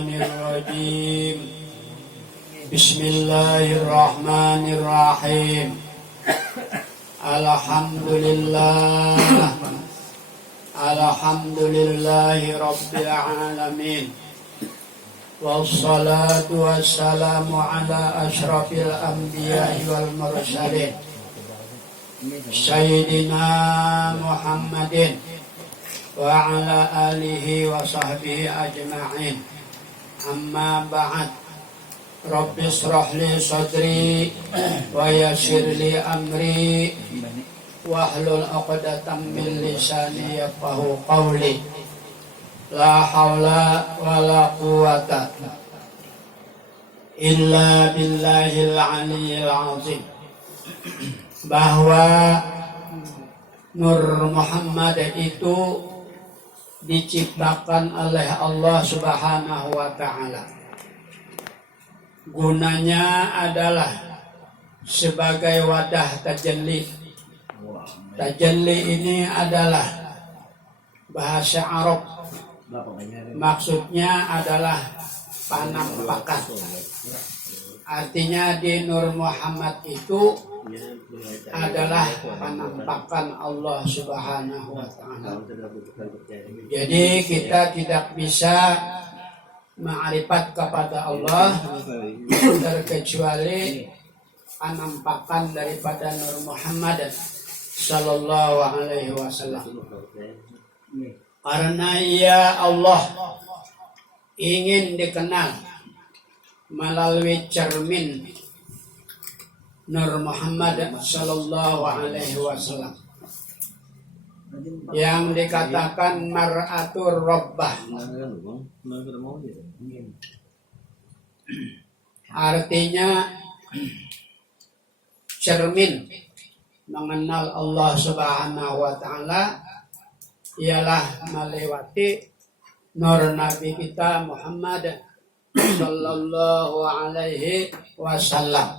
الشيطان الرجيم بسم الله الرحمن الرحيم الحمد لله رب العالمين والصلاة والسلام على أشرف الأنبياء والمرسلين سيدنا محمد وعلى آله وصحبه أجمعين أما بعد رب اشرح لي صدري ويسر لي أمري واحلل عقدة من لساني يفقهوا قولي لا حول ولا قوة إلا بالله العلي العظيم. Bahwa Nur Muhammad itu diciptakan oleh Allah Subhanahu wa Ta'ala. Gunanya adalah sebagai wadah tajalli. Tajalli ini adalah bahasa Arab. Maksudnya adalah panampakan. Artinya di Nur Muhammad itu adalah penampakan Allah Subhanahu wa Ta'ala. Jadi kita tidak bisa ma'rifat kepada Allah terkecuali penampakan daripada Nur Muhammad sallallahu alaihi wasallam. Karena ya Allah ingin dikenal melalui cermin Nur Muhammad sallallahu alaihi wasallam yang dikatakan mar'atur rabbah. Artinya cermin mengenal Allah Subhanahu wa Ta'ala ialah melewati nur Nabi kita Muhammad sallallahu alaihi wasallam.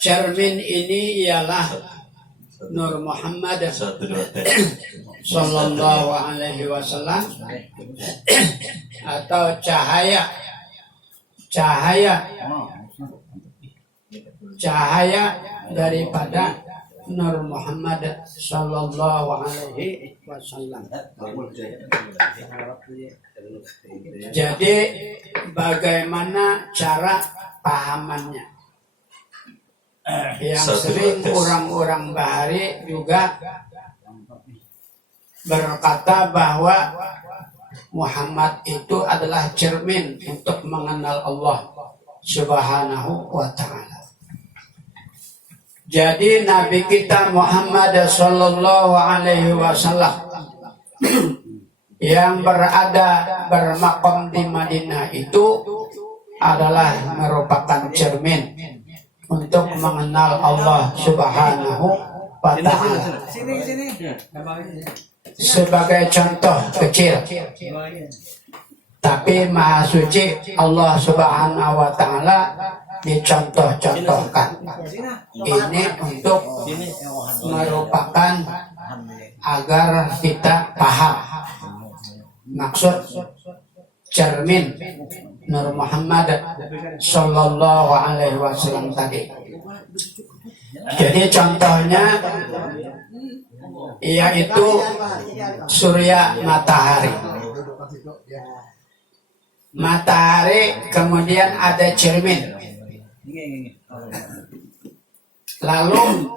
Cermin ini ialah Nur Muhammad sallallahu alaihi wasallam atau cahaya daripada Nur Muhammad sallallahu alaihi wasallam. Jadi bagaimana cara pahamannya? Yang sering orang-orang Bahari juga berkata bahwa Muhammad itu adalah cermin untuk mengenal Allah Subhanahu wa Ta'ala. Jadi Nabi kita Muhammad sallallahu alaihi wasallam yang bermakom di Madinah itu adalah merupakan cermin untuk mengenal Allah Subhanahu wa Ta'ala. Sebagai contoh kecil, tapi Maha Suci Allah Subhanahu wa Ta'ala dicontoh-contohkan. Ini untuk merupakan agar kita paham maksud cermin Nur Muhammad sallallahu alaihi wasallam tadi. Jadi contohnya yaitu surya matahari. Matahari kemudian ada cermin. Lalu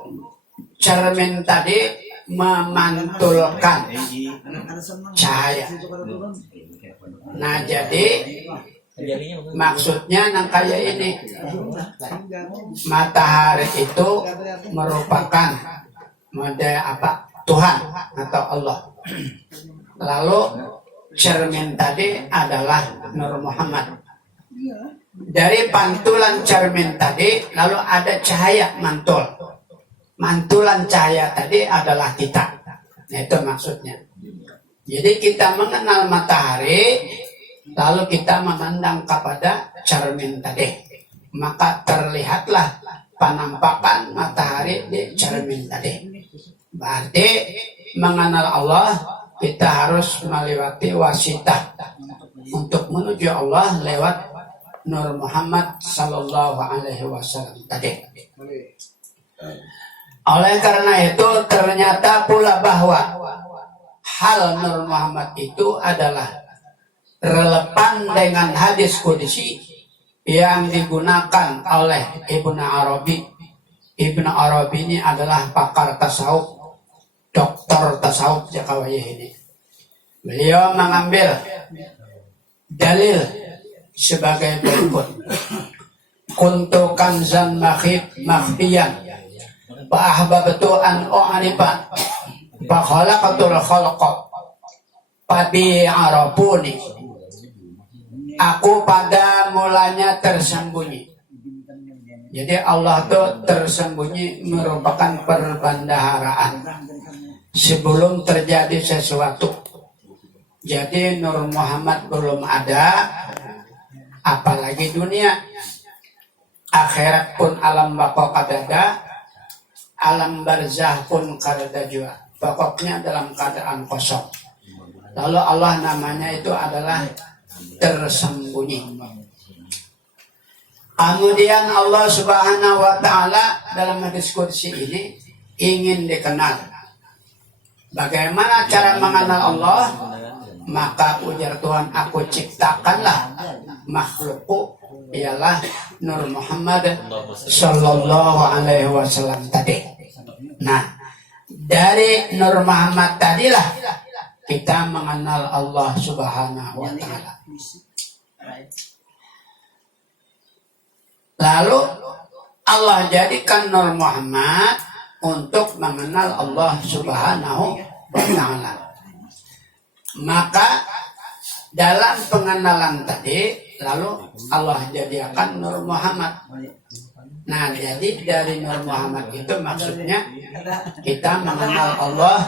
cermin tadi memantulkan cahaya. Nah jadi maksudnya nang kayak ini, matahari itu merupakan model apa? Tuhan atau Allah. Lalu cermin tadi adalah Nur Muhammad. Dari pantulan cermin tadi lalu ada cahaya mantul. Mantulan cahaya tadi adalah kita. Nah, itu maksudnya. Jadi kita mengenal matahari, lalu kita memandang kepada cermin tadi. Maka terlihatlah penampakan matahari di cermin tadi. Berarti mengenal Allah kita harus melewati wasitah untuk menuju Allah lewat Nur Muhammad sallallahu alaihi wasallam tadi. Oleh karena itu ternyata pula bahwa hal Nur Muhammad itu adalah relevan dengan hadis qudsi yang digunakan oleh Ibnu Arabi. Ibnu Arabi ini adalah pakar tasawuf, doktor tasawuf Jakawaya ini. Beliau mengambil dalil sebagai berikut. Kuntu kanzan makhfiyan fa ahbabtu an u'rifa fa khalaqatul khalqa fa bi arafuni. Aku pada mulanya tersembunyi. Jadi Allah itu tersembunyi merupakan perbendaharaan sebelum terjadi sesuatu. Jadi Nur Muhammad belum ada, apalagi dunia. Akhirat pun alam baqo kadada, alam barzah pun kadada juga. Pokoknya dalam keadaan kosong. Lalu Allah namanya itu adalah tersembunyi. Kemudian Allah Subhanahu wa Ta'ala dalam hadis qudsi ini ingin dikenal. Bagaimana cara mengenal Allah? Maka ujar Tuhan, aku ciptakanlah makhlukku ialah Nur Muhammad sallallahu alaihi wasallam tadi. Nah, dari Nur Muhammad tadilah kita mengenal Allah Subhanahu wa Ta'ala. Lalu Allah jadikan Nur Muhammad untuk mengenal Allah Subhanahu wa Ta'ala. Maka dalam pengenalan tadi lalu Allah jadikan Nur Muhammad. Nah, jadi dari Nur Muhammad itu maksudnya kita mengenal Allah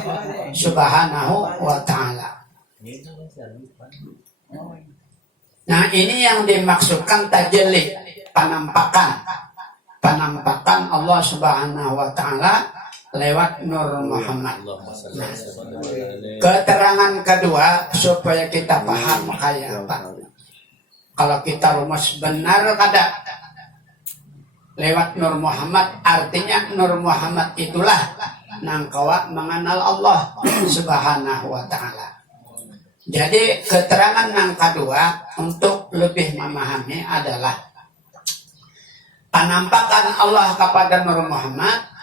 Subhanahu wa Ta'ala. Nah, ini yang dimaksudkan tajalli, penampakan Allah Subhanahu wa Ta'ala lewat Nur Muhammad. Nah, keterangan kedua supaya kita paham kayak apa. Kalau kita rumus benar kada lewat Nur Muhammad, artinya Nur Muhammad itulah nangkawa mengenal Allah Subhanahu wa Ta'ala. Jadi keterangan yang kedua untuk lebih memahami adalah penampakan Allah kepada Nur Muhammad.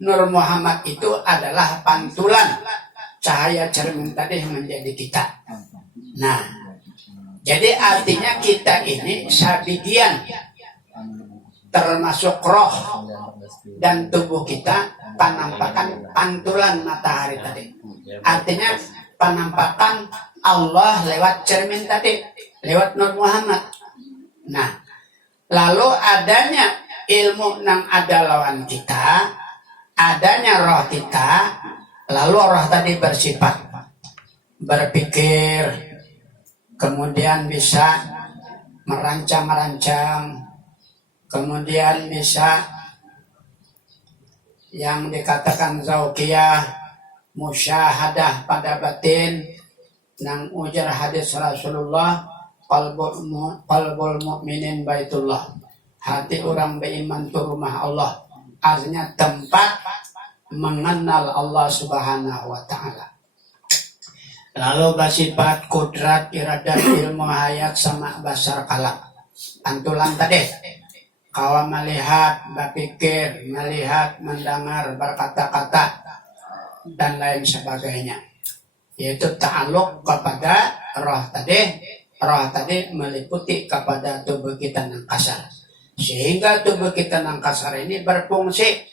Nur Muhammad itu adalah pantulan cahaya cermin tadi menjadi kita. Nah, jadi artinya kita ini sabigian termasuk roh dan tubuh kita penampakan pantulan matahari tadi. Artinya penampakan Allah lewat cermin tadi, lewat Nur Muhammad. Nah, lalu adanya ilmu yang ada lawan kita, adanya roh kita, lalu roh tadi bersifat berpikir, kemudian bisa merancang-rancang, kemudian bisa yang dikatakan zauqiyah, musyahadah pada batin, nang ujar hadis Rasulullah, qalbul mu'minin baitullah, hati orang beriman itu rumah Allah. Artinya tempat mengenal Allah Subhanahu wa Ta'ala. Lalu bersifat kudrat, iradat, ilmu, hayat, sama basar kalam. Pantulan tadi. Kau melihat, berpikir, melihat, mendengar, berkata-kata, dan lain sebagainya. Yaitu ta'aluk kepada roh tadi. Roh tadi meliputi kepada tubuh kita yang kasar. Sehingga tubuh kita yang kasar ini berfungsi.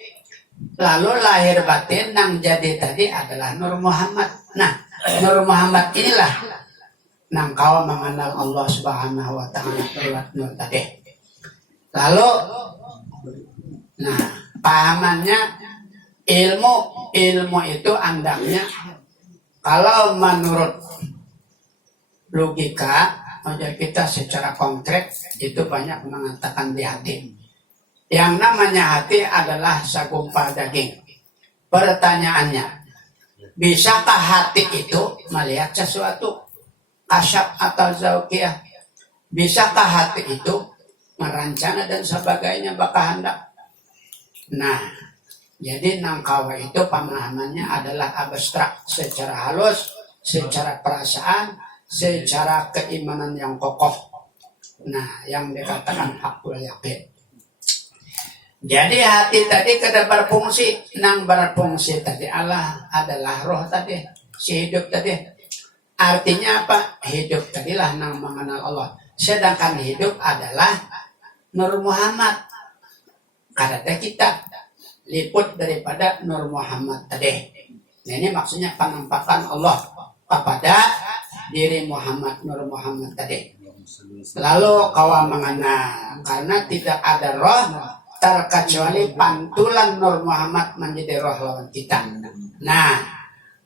Lalu lahir batin yang jadi tadi adalah Nur Muhammad. Nah, Nur Muhammad inilah yang kau mengenal Allah Subhanahu wa Ta'ala lewat Nur tadi. Lalu, nah, pahamannya ilmu itu andaknya kalau menurut logika kita secara konkret itu banyak mengatakan di hati. Yang namanya hati adalah segumpal daging. Pertanyaannya, bisakah hati itu melihat sesuatu kasyaf atau zauqiyah. Bisakah hati itu merancana dan sebagainya baka hendak? Nah, jadi nangkawa itu pemahamannya adalah abstrak secara halus, secara perasaan, secara keimanan yang kokoh. Nah, yang dikatakan hakul yakin. Jadi hati tadi kada berfungsi, nang berfungsi tadi Allah adalah roh tadi, si hidup tadi. Artinya apa? Hidup tadilah nang mengenal Allah. Sedangkan hidup adalah Nur Muhammad. Kada kita liput daripada Nur Muhammad tadi. Nah, ini maksudnya penampakan Allah kepada diri Muhammad, Nur Muhammad tadi. Lalu kawan mengenal, karena tidak ada roh terkecuali pantulan Nur Muhammad menjadi roh lawan kita. Nah,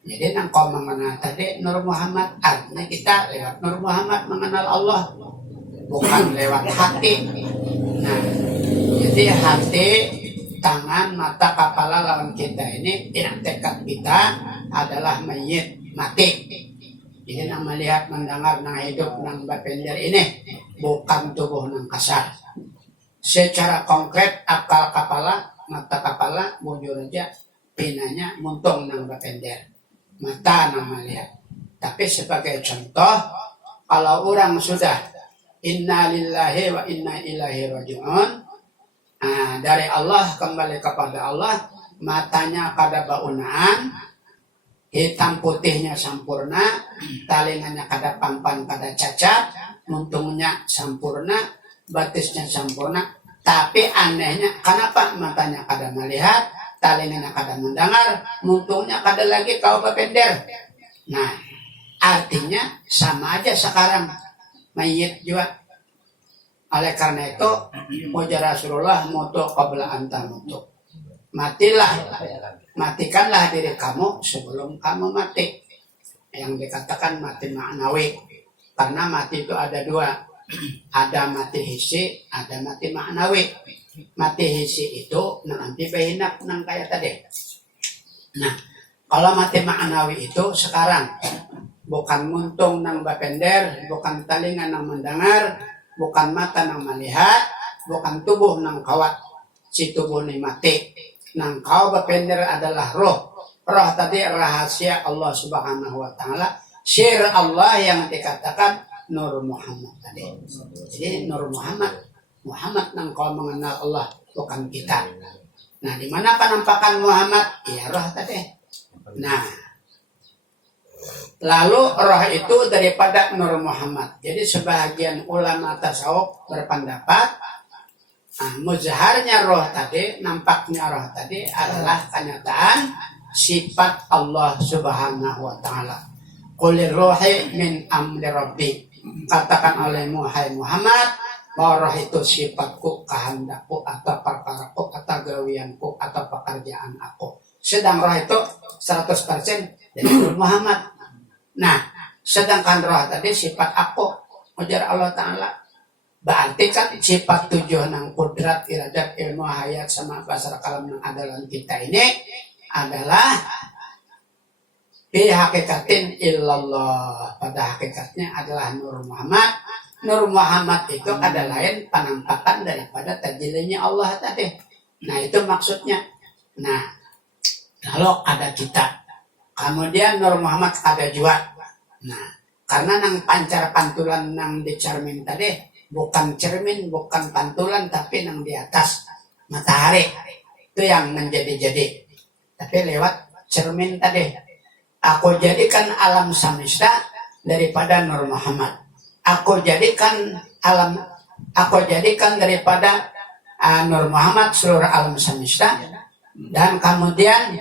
jadi nang kau mengenal tadi Nur Muhammad, artinya kita lewat Nur Muhammad mengenal Allah, bukan lewat hati. Nah, jadi hati, tangan, mata, kepala lawan kita ini, yang tekad kita adalah mayit, mati. Jadi nang melihat, mendengar, nang hidup, nang berpendar ini bukan tubuh nang kasar. Secara konkret akal kepala, mata kepala, bujur aja, pinanya muntung nang berpendar. Mata nang melihat. Tapi sebagai contoh, kalau orang sudah inna lillahi wa inna ilaihi raji'un, dari Allah kembali kepada Allah, matanya kada baunaan, hitam putihnya sampurna, talingannya kada pampan kada cacat, muntungnya sampurna, batisnya sampurna. Tapi anehnya, kenapa matanya kada melihat, talingannya kada mendengar, muntungnya kada lagi kau berpender. Nah, artinya sama aja sekarang mayit juga. Oleh karena itu, ujar Rasulullah, mutu qabla anta mutu. Matilah, matikanlah diri kamu sebelum kamu mati. Yang dikatakan mati maknawi. Karena mati itu ada dua. Ada mati hissi, ada mati maknawi. Mati hissi itu nanti behinap nang kayak tadi. Nah, kalau mati maknawi itu sekarang. Bukan muntung nang bapender, bukan talingan nang mendengar, bukan mata nang melihat, bukan tubuh nang kawat. Si tubuh ini mati. Nang kau bapender adalah roh. Roh tadi rahasia Allah Subhanahu wa Ta'ala. Sir Allah yang dikatakan Nur Muhammad tadi. Jadi Nur Muhammad, Muhammad nang kau mengenal Allah, bukan kita. Nah, di mana penampakan Muhammad? Ya roh tadi. Nah, lalu roh itu daripada Nur Muhammad. Jadi sebahagian ulama tasawuf berpendapat, muzharnya roh tadi, nampaknya roh tadi adalah kenyataan sifat Allah Subhanahu wa Ta'ala. Qulir ruhi min amri rabbi. Katakan olehmu hai Muhammad, bahwa roh itu sifatku, kehendakku, atau perkaraku, atau gawianku, atau pekerjaan aku. Sedang roh itu 100% dari Muhammad. Nah, sedangkan roh tadi sifat aku, ujar Allah Ta'ala. Berarti kan sifat tujuh nang kudrat, iradat, ilmu, hayat, sama basar kalam nang adalah kita ini adalah bi hakikatin illallah. Pada hakikatnya adalah Nur Muhammad. Nur Muhammad itu ada lain penampakan daripada tajilinya Allah tadi. Nah, itu maksudnya. Nah, kalau ada kita, kemudian Nur Muhammad ada juga. Nah, karena nang pancar pantulan nang di cermin tadi, bukan cermin, bukan pantulan, tapi nang di atas matahari. Itu yang menjadi-jadi. Tapi lewat cermin tadi. Aku jadikan alam semesta daripada Nur Muhammad. Aku jadikan daripada Nur Muhammad seluruh alam semesta. Dan kemudian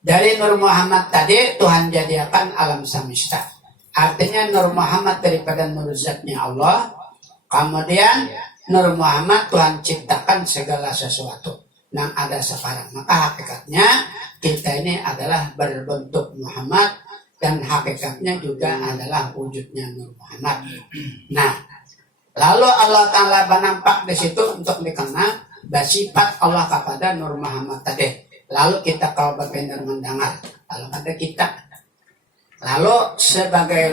dari Nur Muhammad tadi Tuhan jadikan alam semesta. Artinya Nur Muhammad daripada Nur Zatnya Allah. Kemudian Nur Muhammad Tuhan ciptakan segala sesuatu yang ada sekarang. Maka hakikatnya kita ini adalah berbentuk Muhammad. Dan hakikatnya juga adalah wujudnya Nur Muhammad. Nah, lalu Allah Ta'ala menampak di situ untuk dikenal sifat Allah kepada Nur Muhammad tadi. Lalu kita kalau benar mendengar, kalau kata kita, Lalu sebagai